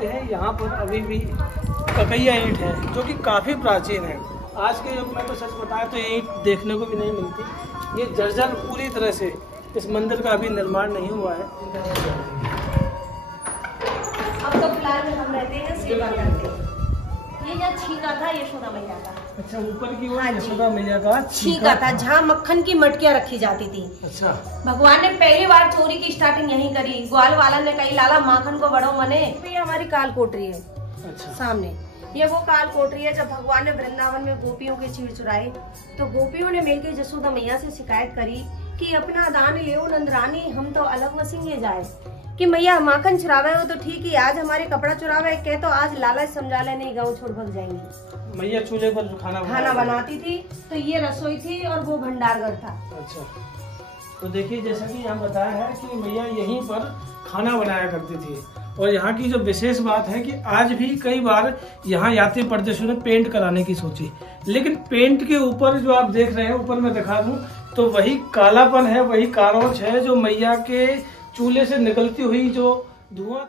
सकते हैं यहाँ पर अभी भी ककैया ईंट है जो कि काफ़ी प्राचीन है। आज के युग में तो सच बताएं तो ये ईंट देखने को भी नहीं मिलती। ये जर्जर पूरी तरह से इस मंदिर का अभी निर्माण नहीं हुआ है। अब तो फिलहाल में हम रहते हैं सेवा करते हैं। ये जो छीका था यशोदा मैया का। अच्छा, ऊपर की ओर यशोदा मैया का छीका था जहाँ मक्खन की मटकियाँ रखी जाती थी। अच्छा, भगवान ने पहली बार चोरी की स्टार्टिंग यहीं करी। ग्वाल वाला ने कही लाला माखन को बड़ो मने। ये हमारी काल कोठरी है। अच्छा, सामने ये वो काल कोठरी है। जब भगवान ने वृंदावन में गोपियों के चीड़ चुराए तो गोपियों ने मिलकर यशोदा मैया से शिकायत करी कि अपना दान ले नंदरानी, हम तो अलग वसिंगे जाए कि मैया माखन चुरावे हो तो ठीक ही, आज हमारे कपड़ा चुरावे कह तो आज लालच समझा ले नहीं गाँव छोड़ भग जाएंगे। मैया चूल्हे पर खाना बनाती थी। तो ये रसोई थी और वो भंडारघर था। अच्छा, तो देखिए जैसा कि यहाँ बताया है कि मैया यहीं पर खाना बनाया करती थी। और यहाँ की जो विशेष बात है कि आज भी कई बार यहाँ यात्री परदेशियों ने पेंट कराने की सोची, लेकिन पेंट के ऊपर जो आप देख रहे हैं, ऊपर मैं दिखा दूं तो वही कालापन है, वही कारोच है जो मैया के चूल्हे से निकलती हुई जो धुआं।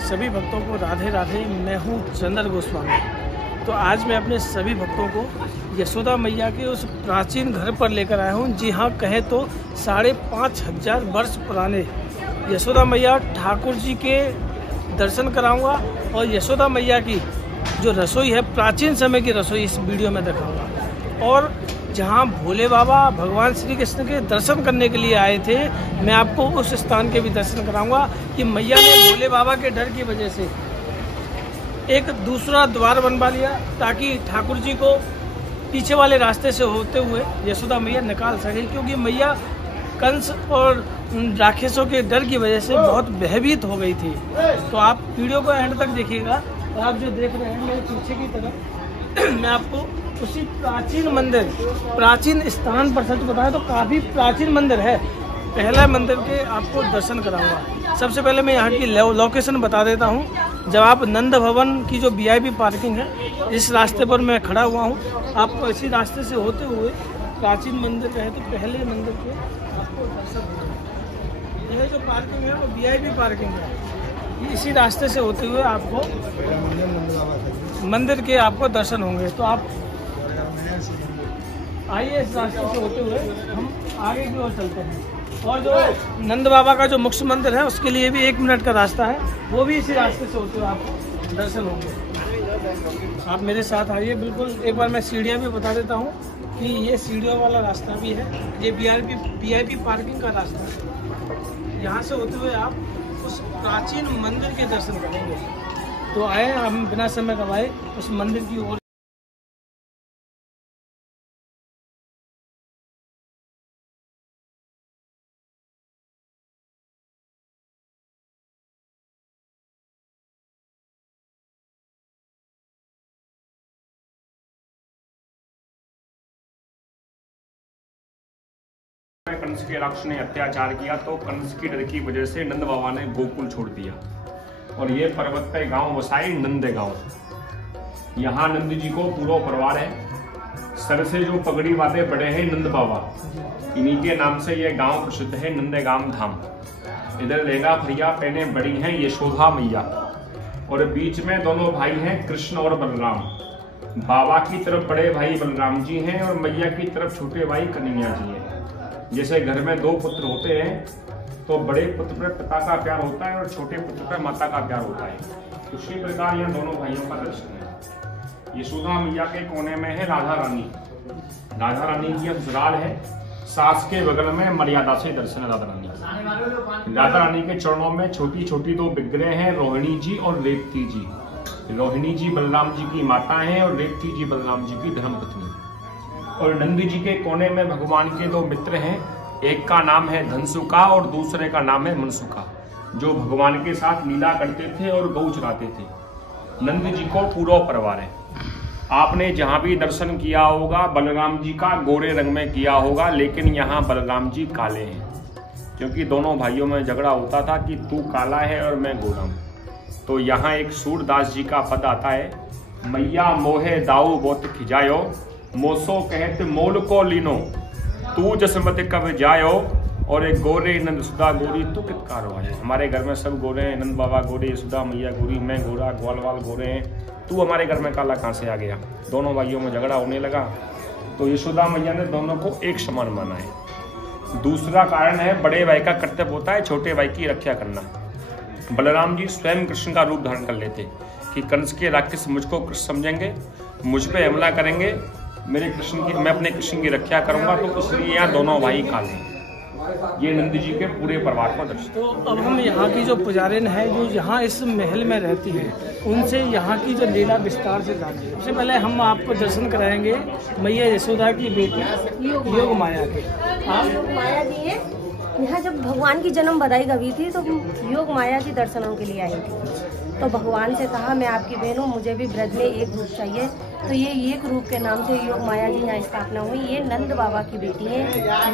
सभी भक्तों को राधे राधे। मैं हूँ चंद्र गोस्वामी। तो आज मैं अपने सभी भक्तों को यशोदा मैया के उस प्राचीन घर पर लेकर आया हूँ। जी हाँ, कहे तो 5,500 वर्ष पुराने यशोदा मैया ठाकुर जी के दर्शन कराऊंगा और यशोदा मैया की जो रसोई है, प्राचीन समय की रसोई, इस वीडियो में दिखाऊंगा। और जहाँ भोले बाबा भगवान श्री कृष्ण के दर्शन करने के लिए आए थे, मैं आपको उस स्थान के भी दर्शन कराऊंगा कि मैया ने भोले बाबा के डर की वजह से एक दूसरा द्वार बनवा लिया ताकि ठाकुर जी को पीछे वाले रास्ते से होते हुए यशोदा मैया निकाल सके, क्योंकि मैया कंस और राक्षसों के डर की वजह से बहुत भयभीत हो गई थी। तो आप वीडियो को एंड तक देखिएगा। और आप जो देख रहे हैं मेरे पीछे की तरफ, मैं आपको उसी प्राचीन मंदिर, प्राचीन स्थान पर, सच बताएं तो काफ़ी प्राचीन मंदिर है, पहला मंदिर के आपको दर्शन कराऊंगा। सबसे पहले मैं यहाँ की लोकेशन बता देता हूँ। जब आप नंद भवन की जो VIP पार्किंग है, इस रास्ते पर मैं खड़ा हुआ हूँ। आपको इसी रास्ते से होते हुए प्राचीन मंदिर रहे तो पहले मंदिर के आपको दर्शन होंगे। यह जो पार्किंग है वो VIP पार्किंग है। इसी रास्ते से होते हुए आपको मंदिर के आपको दर्शन होंगे। तो आप आइए, इस रास्ते से होते हुए हम आगे की ओर चलते हैं। और जो नंद बाबा का जो मुख्य मंदिर है उसके लिए भी 1 मिनट का रास्ता है, वो भी इसी रास्ते से होते हुए आपको दर्शन होंगे। आप मेरे साथ आइए बिल्कुल। एक बार मैं सीढ़ियाँ भी बता देता हूँ कि ये सीढ़ियों वाला रास्ता भी है, ये VIP पार्किंग का रास्ता है। यहाँ से होते हुए आप उस प्राचीन मंदिर के दर्शन करेंगे। तो आए, हम बिना समय गवाए उस मंदिर की ओर। कंस के राक्षस ने अत्याचार किया तो कंस की डर की वजह से नंद बाबा ने गोकुल छोड़ दिया और ये पर्वत पे गांव बसाई नंदे गांव। यहाँ नंद जी को पूरा परिवार है। सर से जो पगड़ी वाले बड़े हैं नंद बाबा, इन्हीं के नाम से ये गांव प्रसिद्ध है, नंदेगाम धाम। इधर लेंगा फरिया पहने बड़ी हैं यशोदा मैया और बीच में दोनों भाई हैं कृष्ण और बलराम। बाबा की तरफ बड़े भाई बलराम जी हैं और मैया की तरफ छोटे भाई कन्हैया जी हैं। जैसे घर में 2 पुत्र होते हैं तो बड़े पुत्र पर पिता का प्यार होता है और छोटे पुत्र पर माता का प्यार होता है। उसी प्रकार यह दोनों भाइयों का दर्शन है। यशोदा मैया के कोने में है राधा रानी। राधा रानी की ससुराल है, सास के बगल में मर्यादा से दर्शन है राधा रानी। राधा रानी के चरणों में छोटी छोटी 2 विग्रह हैं, रोहिणी जी और रेवती जी। रोहिणी जी बलराम जी की माता हैं और रेवती जी बलराम जी की धर्मपत्नी। और नंद जी के कोने में भगवान के 2 मित्र हैं, एक का नाम है धनसुका और दूसरे का नाम है मनसुका, जो भगवान के साथ लीला करते थे और गौ चराते थे। नंद जी को पूरा परिवार है। आपने जहाँ भी दर्शन किया होगा बलराम जी का गोरे रंग में किया होगा, लेकिन यहाँ बलराम जी काले हैं, क्योंकि दोनों भाइयों में झगड़ा होता था कि तू काला है और मैं गोरा हूँ। तो यहाँ एक सूरदास जी का पद आता है, मैया मोहे दाऊ बोत खिजायो, मोसो कहत मोल को लीनो, तू जसमत कब जायो, और एक गोरे नंद सुधा गोरी तो कितकार हुआ है। हमारे घर में सब गोरे हैं, नंद बाबा गोरे, यशोदा मैया गोरी, मैं गोरा, ग्वालवाल गोरे हैं, तू हमारे घर में काला कहाँ से आ गया। दोनों भाइयों में झगड़ा होने लगा तो यशोदा मैया ने दोनों को एक समान माना है। दूसरा कारण है बड़े भाई का कर्तव्य होता है छोटे भाई की रक्षा करना। बलराम जी स्वयं कृष्ण का रूप धारण कर लेते कि कंस के राक्षस मुझको कृष्ण समझेंगे, मुझ पे हमला करेंगे, मैं अपने कृष्ण की रक्षा करूंगा, तो इसलिए यहाँ दोनों भाई काले। ये नंद जी के पूरे परिवार को दर्शन। तो अब हम यहाँ की जो पुजारिन है जो यहाँ इस महल में रहती है उनसे यहाँ की जो लीला विस्तार से जानेंगे। सबसे पहले हम आपको दर्शन कराएंगे मैया यशोदा की बेटी योग माया के। योग माया जी है। यहाँ जब भगवान की जन्म बधाई गई थी तो योग माया जी दर्शनों के लिए आई थी। तो भगवान से कहा मैं आपकी बहन हूँ, मुझे भी ब्रज में एक रूप चाहिए। तो ये एक रूप के नाम से योग माया जी यहाँ स्थापना हुई। ये नंद बाबा की बेटी है।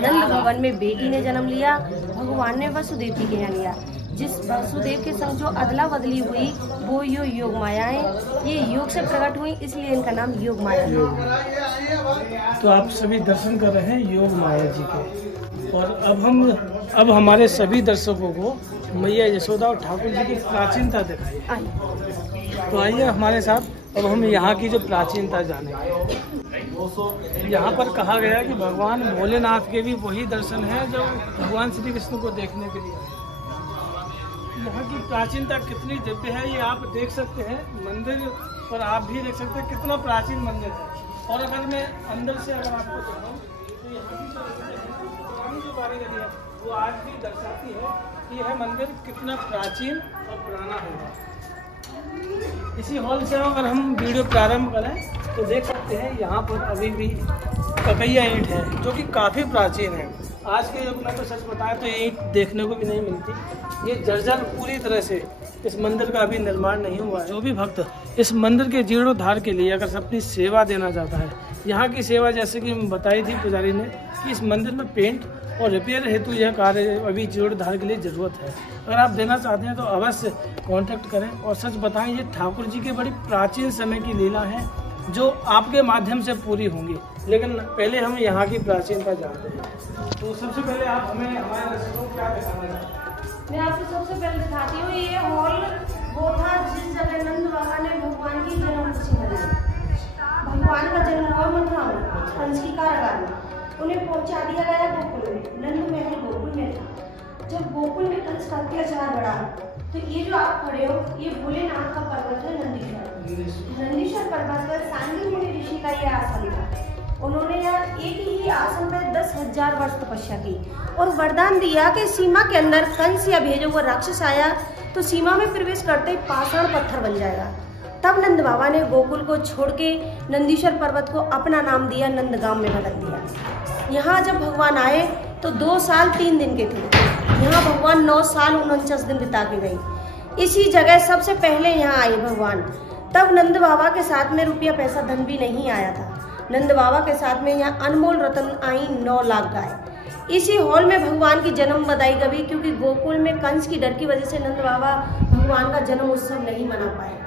नंद भवन में बेटी ने जन्म लिया, भगवान ने वसुदेव जी के यहाँ लिया। जिस वसुदेव के संग जो अदला बदली हुई वो योग माया है। ये योग से प्रकट हुई इसलिए इनका नाम योग माया है। तो आप सभी दर्शन कर रहे हैं योग माया जी के। और अब हमारे सभी दर्शकों को मैया यशोदा और ठाकुर जी की प्राचीनता दिखाइए। तो आइए हमारे साथ अब हम यहाँ की जो प्राचीनता जानेंगे। यहाँ पर कहा गया कि भगवान भोलेनाथ के भी वही दर्शन है जो भगवान श्री कृष्ण को देखने के लिए आए। यहाँ की प्राचीनता कितनी दिव्य है ये आप देख सकते हैं। मंदिर पर आप भी देख सकते हैं कितना प्राचीन मंदिर है। और अगर मैं अंदर से अगर आपको दिखाऊं तो यहाँ की जो कारीगरी है वो आज भी दर्शाती है कि यह मंदिर कितना प्राचीन और पुराना होगा। इसी हॉल से अगर हम वीडियो प्रारंभ करें तो देख सकते हैं यहाँ पर अभी भी ककैया ईंट है जो कि काफ़ी प्राचीन है। आज के युग में तो सच बताएं तो ये ईंट देखने को भी नहीं मिलती। ये जर्जर पूरी तरह से इस मंदिर का अभी निर्माण नहीं हुआ है। जो भी भक्त इस मंदिर के जीर्णोद्धार के लिए अगर अपनी सेवा देना चाहता है, यहाँ की सेवा जैसे कि बताई थी पुजारी ने कि इस मंदिर में पेंट और रिपेयर हेतु यह कार्य अभी जीर्णोद्धार के लिए ज़रूरत है। अगर आप देना चाहते हैं तो अवश्य कांटेक्ट करें। और सच बताएं ये ठाकुर जी की बड़ी प्राचीन समय की लीला है जो आपके माध्यम से पूरी होंगी। लेकिन पहले हम यहाँ की प्राचीनता जानते हैं। तो सबसे पहले आप हमें हमारे दर्शकों को क्या दिखाना है? मैं आपको सबसे पहले दिखाती हूँ। ये हॉल वो था जिस जगह नंद बाबा ने भगवान की जन्म खुशी मनाई। भगवान का जन्म हुआ मथुरा में कंस की कारागार में। उन्हें पहुंचा दिया गया गोकुल में। नंद महल गोकुल में था। जब गोकुल में कंस का अत्याचार बढ़ा तो ये जो आप खड़े हो ये भोलेनाथ का पर्वत है नंदीश्वर। नंदीश्वर पर्वत पर सांगी मुनि ऋषि का ये आसन था। उन्होंने यहाँ एक ही आसन पर 10,000 वर्ष तपस्या की और वरदान दिया कि सीमा के अंदर कंस या भेजा हुआ राक्षस आया तो सीमा में प्रवेश करते ही पाषाण पत्थर बन जाएगा। तब नंद बाबा ने गोकुल को छोड़ के नंदीश्वर पर्वत को अपना नाम दिया, नंदगांव में बदल दिया। यहाँ जब भगवान आए तो 2 साल 3 दिन के थे। यहाँ भगवान 9 साल 49 दिन बिता के गए। इसी जगह सबसे पहले यहाँ आए भगवान। तब नंद बाबा के साथ में रुपया पैसा धन भी नहीं आया था। नंद बाबा के साथ में यहाँ अनमोल रतन आई 9 लाख गाय। इसी हॉल में भगवान की जन्म बधाई गई क्योंकि गोकुल में कंस की डर की वजह से नंद बाबा भगवान का जन्म उत्सव नहीं मना पाए।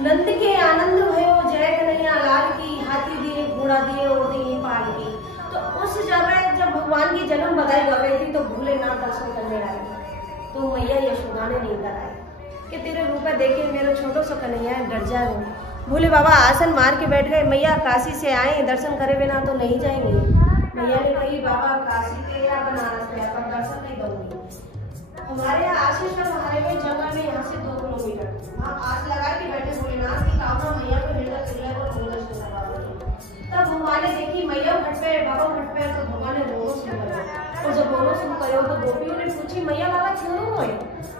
नंद के आनंद भयो जय कन्हैया लाल की, हाथी दिए घोड़ा दिए और दिए पाल की। तो उस जगह जब भगवान की जन्म बधाई गा रही थी तो भोलेनाथ दर्शन करने आए तो मैया यशोदा ने नहीं कराए कि तेरे रूप देखे मेरा छोटो सा कन्हैया डर जाए। भोले बाबा आसन मार के बैठ गए। मैया काशी से आए, दर्शन करे बिना तो नहीं जाएंगे। मैया ने कही बाबा काशी के या बनारस के पर दर्शन नहीं दूंगी। हमारे यहाँ आशीश्वर महादेव जंगल में यहाँ से 2 किलोमीटर वहाँ आस लगा के बैठे भोलेनाथ की कामना मैया को हृदय क्रिया को दर्शन करवा। तब भगवान ने देखी मैया घट पे बाबा घट पे तो भगवान ने रोना शुरू करा। और जब रोना शुरू करो तो गोपियों ने पूछी मैया लाला क्यों रोए?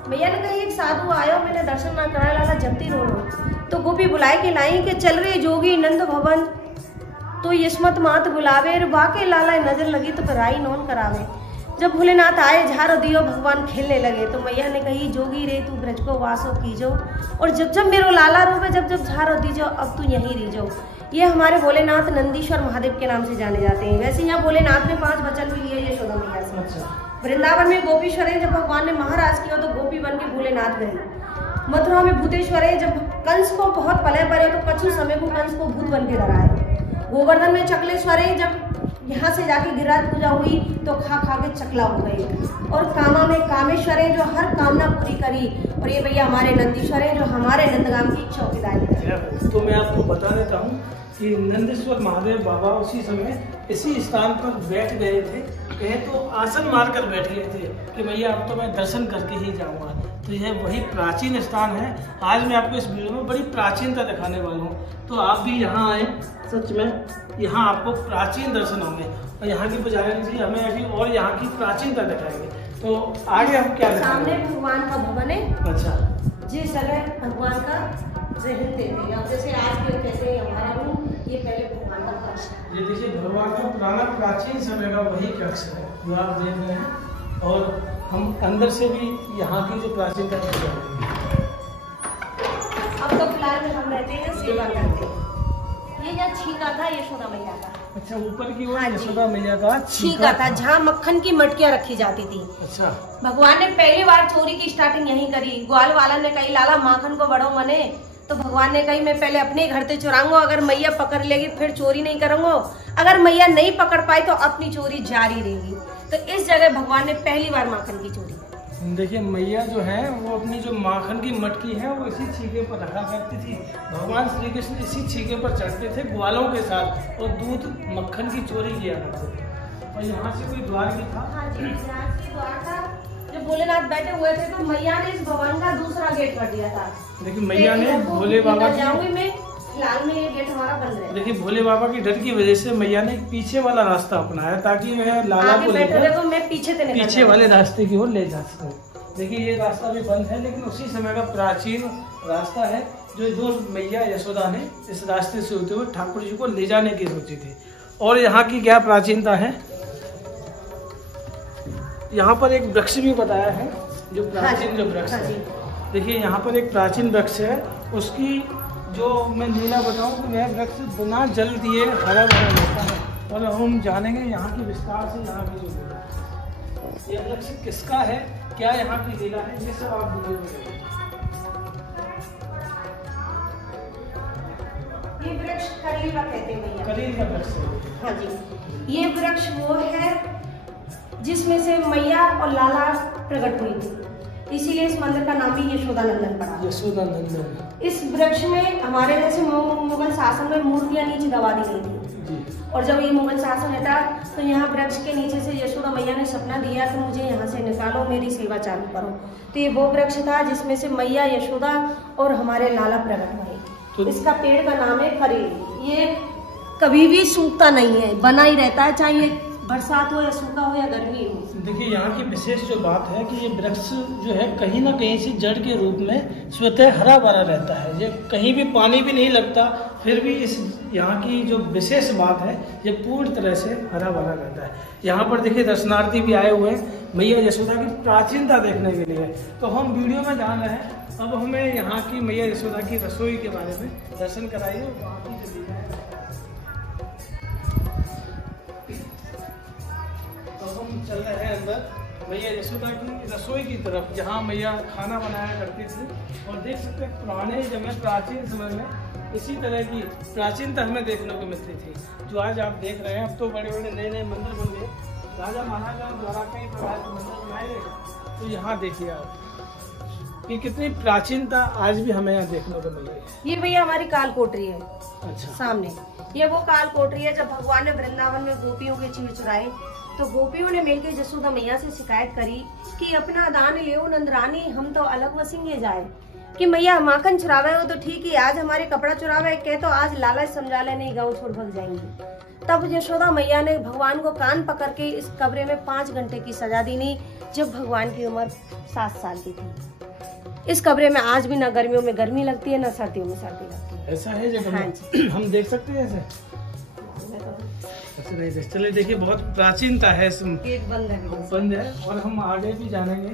मैया ने कही एक साधु आयो मैंने दर्शन ना कराया लाला जबती रो रहे। तो गोपी बुलाए के लाई के चल रहे जोगी नंद भवन तो यशमत मात बुलावे बाके लाला नजर लगी तो कराई नौन करावे। जब भोलेनाथ आए झारो दियो भगवान खेलने लगे तो मैया ने कही जोगी रे तू ब्रज को वासो कीजो और जब जब मेरो लाला रोवे जब जब झारो दीजो अब तू यहीं रीजो। ये हमारे भोलेनाथ नंदीश्वर महादेव के नाम से जाने जाते हैं। वैसे यहाँ भोलेनाथ ने 5 वचन भी लिए यशोदा मैया से। वृंदावन में गोपीश्वर है जब भगवान ने महाराज किया तो गोपी बन के भोलेनाथ गए। मथुरा में भूतेश्वर है जब कंस को बहुत पले पड़े तो कछु समय को कंस को भूत बन के डराए। गोवर्धन में चकलेश्वर है जब यहाँ से जाके गिरिराज पूजा हुई तो खा खा के चकला हो गए। और कामा में कामेश्वर है जो हर कामना पूरी करी। और ये भैया हमारे नंदीश्वर है जो हमारे नंदगाम की चौकीदारी है। तो मैं आपको बता देता हूँ कि नंदेश्वर महादेव बाबा उसी समय इसी स्थान पर बैठ गए थे, कहे तो आसन मारकर बैठ गए थे कि भैया अब तो मैं दर्शन करके ही जाऊंगा। तो यह वही प्राचीन स्थान है। आज मैं आपको इस वीडियो में बड़ी प्राचीनता दिखाने वाला हूँ, तो आप भी यहाँ आए, सच में यहाँ आपको प्राचीन दर्शन होंगे और यहाँ की पुजारी जी हमें अभी और यहाँ की प्राचीनता दिखाएंगे। तो आगे हम क्या सामने भगवान का भवन है। अच्छा, जिस जगह भगवान का रहते थे, अब जैसे आज के कहते हैं हमारा रूम, ये पहले भगवान का कक्ष है। ये देखिए भगवान का पुराना प्राचीन समय का वही कक्ष है जो आप देख रहे हैं। और हम अंदर से भी यहाँ की जो प्राचीनता है। अब तो फिलहाल में हम रहते हैं, सेवा करते हैं। ये जो छीका था यशोदा मैया का। अच्छा, ऊपर की ओर यशोदा मैया का छीका था जहाँ मक्खन की मटकियाँ रखी जाती थी। अच्छा, भगवान ने पहली बार चोरी की स्टार्टिंग यहीं करी। ग्वाल वाला ने कही लाला माखन को बड़ो मने, तो भगवान ने कही मैं पहले अपने घर से चुराऊंगा, अगर मैया पकड़ लेगी फिर चोरी नहीं करूंगा, अगर मैया नहीं पकड़ पाई तो अपनी चोरी जारी रहेगी। तो इस जगह भगवान ने पहली बार माखन की चोरी। देखिए मैया जो है वो अपनी जो माखन की मटकी है वो इसी छीके पर रखा करती थी। भगवान श्री कृष्ण इसी छीके पर चढ़ते थे ग्वालों के साथ और दूध मक्खन की चोरी किया करते थे। और यहाँ से कोई द्वार भी था। हाँ जी, यहाँ से द्वार था। जब भोलेनाथ बैठे हुए थे तो मैया ने इस भवन का दूसरा गेट कर दिया था। देखिए मैया ने भोले बाबा की, फिलहाल में ये गेट हमारा बंद है। देखिए भोले बाबा की डर की वजह से मैया ने पीछे वाला रास्ता अपनाया ताकि वह लाला को लेकर मैं पीछे वाले रास्ते की ओर ले जा सकूं। देखिए ये रास्ता भी बंद है, लेकिन उसी समय का प्राचीन रास्ता है जो मैया यशोदा ने इस रास्ते से होते हुए ठाकुर जी को ले जाने की सोची थी। और यहाँ की क्या प्राचीनता है, यहाँ पर एक वृक्ष भी बताया है जो प्राचीन जो वृक्ष है। देखिए यहाँ पर एक प्राचीन वृक्ष है, उसकी जो मैं लीला बताऊँ कि वह वृक्ष बिना जल दिए हरा भरा रहता है। और हम जानेंगे यहाँ की विस्तार से यहाँ की जो लीला है, यह वृक्ष किसका है, क्या यहाँ की लीला है, ये सब आप वीडियो में। ये वृक्ष करील का कहते हैं, करील का वृक्ष है। हाँ जी, ये वृक्ष वो है जिसमें से मैया और लाला प्रकट हुई थी, इसीलिए इस मंदिर का नाम भी यशोदा नंदन पड़ा। यशोदा नंदन। इस वृक्ष में हमारे जैसे मुगल शासन में मूर्तियां नीचे दबा दी गई थी। और जब ये मुगल शासन हटा तो यहाँ वृक्ष के नीचे से यशोदा मैया ने सपना दिया कि मुझे यहाँ से निकालो, मेरी सेवा चालू करो। तो ये वो वृक्ष था जिसमें से मैया यशोदा और हमारे लाला प्रकट हुए। तो इसका पेड़ का नाम है करील। ये कभी भी सूखता नहीं है, बना ही रहता है, चाहे बरसात हो या सूखा हो या गर्मी हो। देखिए यहाँ की विशेष जो बात है कि ये वृक्ष जो है कहीं ना कहीं से जड़ के रूप में स्वतः हरा भरा रहता है, ये कहीं भी पानी भी नहीं लगता, फिर भी इस यहाँ की जो विशेष बात है ये पूर्ण तरह से हरा भरा रहता है। यहाँ पर देखिए दर्शनार्थी भी आए हुए हैं मैया यशोदा की प्राचीनता देखने के लिए। तो हम वीडियो में जान रहे हैं, अब हमें यहाँ की मैया यशोदा की रसोई के बारे में दर्शन कराइए। वहाँ की जो लीला है हम चल रहे हैं अंदर मैया यशोदा की रसोई की तरफ, जहाँ मैया खाना बनाया करती थी। और देख सकते हैं पुराने समय प्राचीन समय में इसी तरह की प्राचीनता हमें देखने को मिलती थी जो आज आप देख रहे हैं। अब तो बड़े बड़े नए नए मंदिर बन गए, राजा महाराजा द्वारा कई प्रकार के मंदिर बनाए गए। तो यहाँ देखिए आप कि कितनी प्राचीनता आज भी हमें यहाँ देखने को मिल रही है। ये भैया हमारी काल कोठरी है। अच्छा, सामने ये वो काल कोठरी है। जब भगवान ने वृंदावन में गोपियों के चीर चुराए तो गोपियों ने मिलकर यशोदा मैया से शिकायत करी कि अपना दान लियो नंदरानी, हम तो अलग वसिंगे जाए। कि मैया माखन चुरावे हो तो ठीक ही, आज हमारे कपड़ा चुरावे कह तो आज लालच समझा ले, नहीं गाँव छोड़ भाग जाएंगे। तब यशोदा मैया ने भगवान को कान पकड़ के इस कमरे में 5 घंटे की सजा दी नहीं, जब भगवान की उम्र 7 साल की थी। इस कमरे में आज भी ना गर्मियों में गर्मी लगती है ना सर्दियों में सर्दी लगती है। ऐसा है जगह? हाँ जी। हम देख सकते हैं ऐसे? अच्छा नहीं देख, चलिए देखिए बहुत प्राचीनता है, गेट बंद है और हम आगे भी जानेंगे।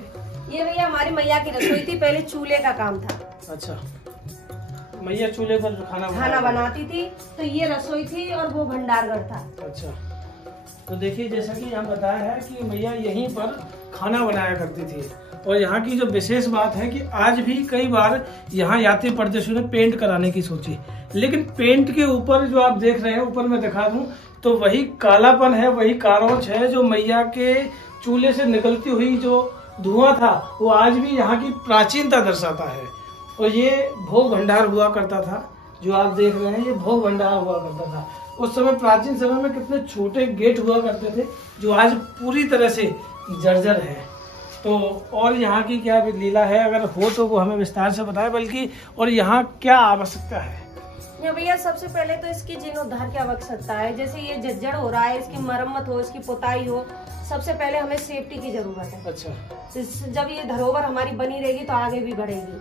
ये भैया हमारी मैया की रसोई थी, पहले चूल्हे का काम था। अच्छा, मैया चूल्हे पर खाना बनाती थी, तो ये रसोई थी और वो भंडारघर था। अच्छा, तो देखिए जैसा कि यहाँ बताया है कि मैया यहीं पर खाना बनाया करती थी। और यहाँ की जो विशेष बात है कि आज भी कई बार यहाँ यात्री परदेशियों ने पेंट कराने की सोची, लेकिन पेंट के ऊपर जो आप देख रहे हैं, ऊपर मैं दिखा दूं तो वही कालापन है, वही कारोच है जो मैया के चूल्हे से निकलती हुई जो धुआं था वो आज भी यहाँ की प्राचीनता दर्शाता है। और ये भोग भंडार हुआ करता था, जो आप देख रहे हैं ये भोग भंडार हुआ करता था। उस समय प्राचीन समय में कितने छोटे गेट हुआ करते थे जो आज पूरी तरह से जर्जर है। तो और यहाँ की क्या लीला है, अगर हो तो वो हमें विस्तार से बताएं, बल्कि और यहाँ क्या आवश्यकता है। ये भैया सबसे पहले तो इसकी जीर्णोद्धार की आवश्यकता है। जैसे ये जर्जर हो रहा है, इसकी मरम्मत हो, इसकी पुताई हो, सबसे पहले हमें सेफ्टी की जरूरत है। अच्छा। जब ये धरोहर हमारी बनी रहेगी तो आगे भी बढ़ेगी।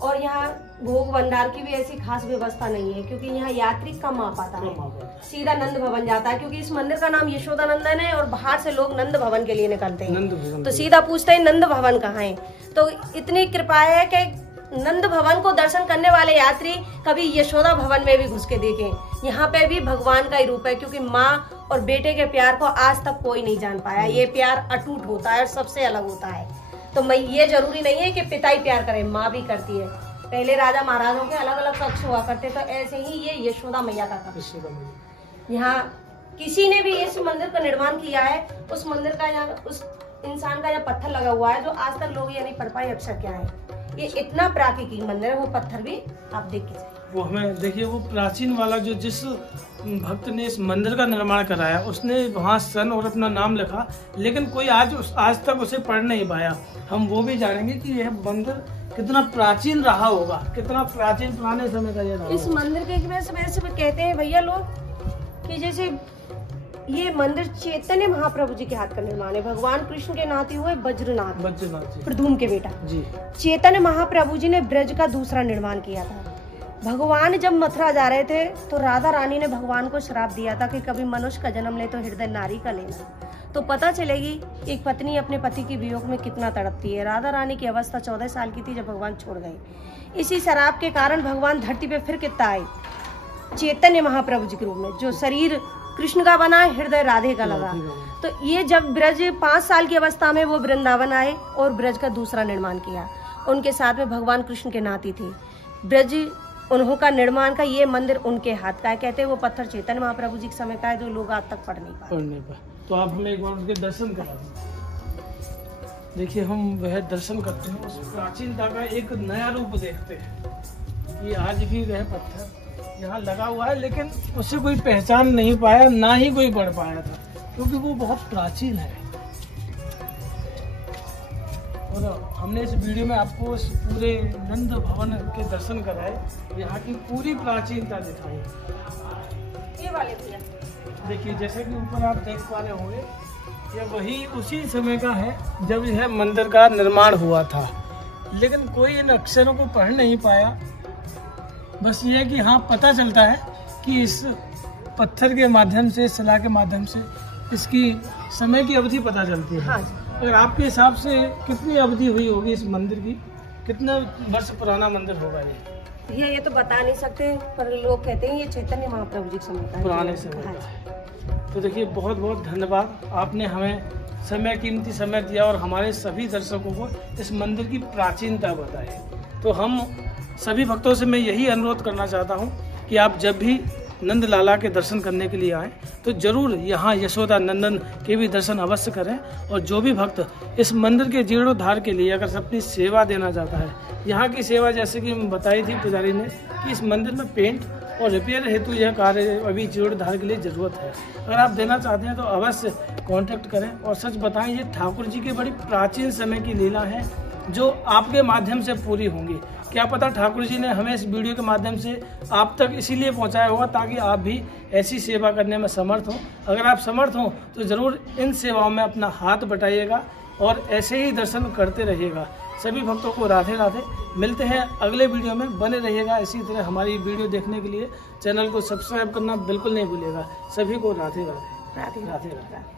और यहाँ भोग भंडार की भी ऐसी खास व्यवस्था नहीं है, क्योंकि यहाँ यात्री कम आ पाता है, सीधा नंद भवन जाता है, क्योंकि इस मंदिर का नाम यशोदानंदन है और बाहर से लोग नंद भवन के लिए निकलते हैं तो सीधा पूछते हैं नंद भवन कहाँ है। तो इतनी कृपा है कि नंद भवन को दर्शन करने वाले यात्री कभी यशोदा भवन में भी घुस के देखें। यहाँ पे भी भगवान का ही रूप है, क्योंकि माँ और बेटे के प्यार को आज तक कोई नहीं जान पाया। ये प्यार अटूट होता है और सबसे अलग होता है। तो मैं ये जरूरी नहीं है कि पिता ही प्यार करे, माँ भी करती है। पहले राजा महाराजों के अलग अलग कक्ष हुआ करते, तो ऐसे ही ये यशोदा मैया का कक्ष। यहाँ किसी ने भी इस मंदिर का निर्माण किया है, उस मंदिर का यहाँ उस इंसान का यहाँ पत्थर लगा हुआ है जो आज तक लोग ये नहीं पढ़ पाए अक्षर क्या है। ये इतना प्राकृतिक मंदिर है, वो पत्थर भी आप देख के वो हमें देखिए, वो प्राचीन वाला जो जिस भक्त ने इस मंदिर का निर्माण कराया उसने वहाँ सन और अपना नाम लिखा, लेकिन कोई आज तक उसे पढ़ नहीं पाया। हम वो भी जानेंगे कि यह मंदिर कितना प्राचीन रहा होगा, कितना प्राचीन पुराने समय का ये रहा। इस मंदिर के वजह से कहते हैं भैया लोग कि जैसे ये मंदिर चैतन्य महाप्रभु जी के हाथ का निर्माण है। भगवान कृष्ण के नाती हुए वज्रनाथ प्रधूम के बेटा जी चैतन्य महाप्रभु जी ने ब्रज का दूसरा निर्माण किया था। भगवान जब मथुरा जा रहे थे तो राधा रानी ने भगवान को श्राप दिया था कि कभी मनुष्य का जन्म ले तो हृदय नारी का लेना। तो पता चलेगी एक पत्नी अपने पति के वियोग में कितना तड़पती है। राधा रानी की अवस्था 14 साल की थी जब भगवान छोड़ गए। इसी श्राप के कारण भगवान धरती पे फिर कितना आए चैतन्य महाप्रभु जी के रूप में, जो शरीर कृष्ण का बना, हृदय राधे का लगा। तो ये जब ब्रज 5 साल की अवस्था में वो वृंदावन आए और ब्रज का दूसरा निर्माण किया। उनके साथ में भगवान कृष्ण के नाती थे। ब्रज उन्हों का निर्माण का ये मंदिर उनके हाथ का है। कहते हैं वो पत्थर चैतन्य महाप्रभु जी के समय का है, जो लोग आज तक पढ़ नहीं पाए। तो आप हमें एक बार उनके दर्शन करा दें। देखिए, हम वह दर्शन करते हैं, उस प्राचीनता का एक नया रूप देखते हैं। ये आज भी वह पत्थर यहाँ लगा हुआ है, लेकिन उसे कोई पहचान नहीं पाया, ना ही कोई पढ़ पाया था, क्योंकि वो बहुत प्राचीन है। और हमने इस वीडियो में आपको इस पूरे नंद भवन के दर्शन कराए, यहाँ की पूरी प्राचीनता दिखाई। ये वाले भैया देखिए, जैसे कि ऊपर आप देख पा रहे होंगे, ये वही उसी समय का है जब यह मंदिर का निर्माण हुआ था, लेकिन कोई इन अक्षरों को पढ़ नहीं पाया। बस ये है कि हाँ, पता चलता है कि इस पत्थर के माध्यम से, शिला के माध्यम से इसकी समय की अवधि पता चलती है। हाँ। अगर आपके हिसाब से कितनी अवधि हुई होगी इस मंदिर की, कितने वर्ष पुराना मंदिर होगा ये तो बता नहीं सकते, पर लोग कहते हैं ये चैतन्य महाप्रभु जी के समय का पुराने समय का। तो देखिए, बहुत बहुत धन्यवाद, आपने हमें कीमती समय दिया और हमारे सभी दर्शकों को इस मंदिर की प्राचीनता बताई। तो हम सभी भक्तों से मैं यही अनुरोध करना चाहता हूँ कि आप जब भी नंद लाला के दर्शन करने के लिए आएँ तो जरूर यहाँ यशोदा नंदन के भी दर्शन अवश्य करें। और जो भी भक्त इस मंदिर के जीर्णोद्धार के लिए अगर अपनी सेवा देना चाहता है, यहाँ की सेवा जैसे कि बताई थी पुजारी ने कि इस मंदिर में पेंट और रिपेयर हेतु यह कार्य अभी जीर्णोद्धार के लिए ज़रूरत है। अगर आप देना चाहते हैं तो अवश्य कॉन्टैक्ट करें। और सच बताएं, ये ठाकुर जी की बड़ी प्राचीन समय की लीला है जो आपके माध्यम से पूरी होंगी। क्या पता ठाकुर जी ने हमें इस वीडियो के माध्यम से आप तक इसीलिए पहुंचाया होगा ताकि आप भी ऐसी सेवा करने में समर्थ हों। अगर आप समर्थ हों तो ज़रूर इन सेवाओं में अपना हाथ बटाइएगा और ऐसे ही दर्शन करते रहिएगा। सभी भक्तों को राधे राधे। मिलते हैं अगले वीडियो में, बने रहिएगा इसी तरह हमारी वीडियो देखने के लिए। चैनल को सब्सक्राइब करना बिल्कुल नहीं भूलिएगा। सभी को राधे राधे। राधे राधे।